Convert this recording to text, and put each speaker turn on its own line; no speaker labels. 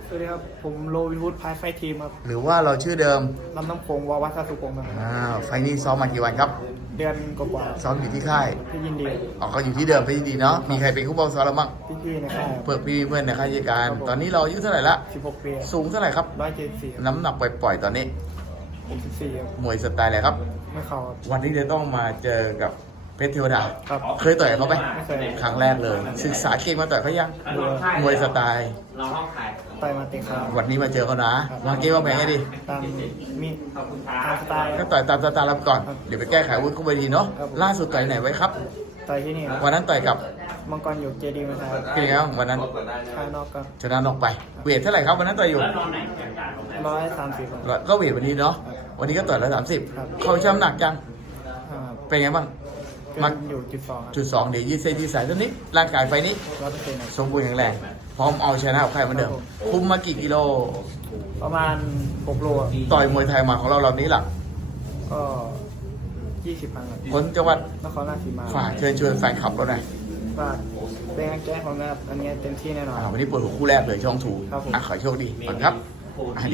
สวัสดีครับผมโรวินวูดพายไฟทีมครับ
หรือว่าเราชื่อเดิม
ลำน้ำโขงววัฒน์สุพงศ์ครับ
ไฟล์นี้ซ้อมมากี่วันครับ
เดือนกว่า
ซ้อมอยู่ที่ค่าย
ๆที่ยินดี
ออกก็อยู่ที่เดิมไปดีเนาะมีใครเป็นคู่บอลซ้อมเราบ้าง
พี่ๆนะครับ
เพื่อพี่เพื่อนในค่ายราชการตอนนี้เราอายุเท่าไหร่ละ
16 ปี
สูงเท่าไหร่ครับ
174
น้ำหนักปล่อยๆตอนนี้
64ครับ
มวยสไตล์อะไรครับ
ไม่เข่าครับ
วันนี้จะต้องมาเจอกับเพชรเทวดา
ครับ
เคยต่อยเขาไหม
ไม่เคย
ครั้งแรกเลย ศึกษาเกมมาต่อยเขายัง
ดู
มวยสไตล์
ไปมาเตะขา
วันนี้มาเจอเขานะวางเกมวางแผนให้ดี
ตามมีตามสไตล์
ก็ต่อยตามสไตล์เราก่อนเดี๋ยวไปแก้ไขอาวุ้นคู่ไปดีเนาะล่าสุดต่อยไหนไว้ครับ
ต่อยที่นี่ครับ
วันนั้นต่อยกับ
มังกรอยู่เจดีย์มาไทย
เป็นไงบ้างวันนั้น
ค่ายนอกก็
ชนะนอกไปเวทเท่าไหร่ครับวันนั้นต่อยอยู่
130ครับ
ก็เวทวันนี้เนาะวันนี้ก็ต่อย130
ครับ
เข้าช่ำหนักจัง
อ่า
เป็นไงบ้าง
เกินอยู่12
จุดสองเดี๋ยวยืดเส้นยืดสายตัวนี้ร่างกายไฟนี้
100%ครับ
สมบูรณ์แข็งแรงพร้อมเอาชนะกับใครเหมือนเดิมคุมมากี่กิโล
ประมาณ6 โลครับ
ต่อยมวยไทยมาของเราเหล่านี้ล่ะ
ก็20 ครั้งครับ
คนจังหวัด
นครราชสีมา
ฝากเชิญชวนแฟนคลับเราหน่อย
ฝากเป็นกำลังใจให้ผมนะครับอันนี้เต็มที่แน่นอน
วันนี้เปิดหัวคู่แรกเลยช่องทู
ครับผม
ขอให้โชคดีก่อนครับ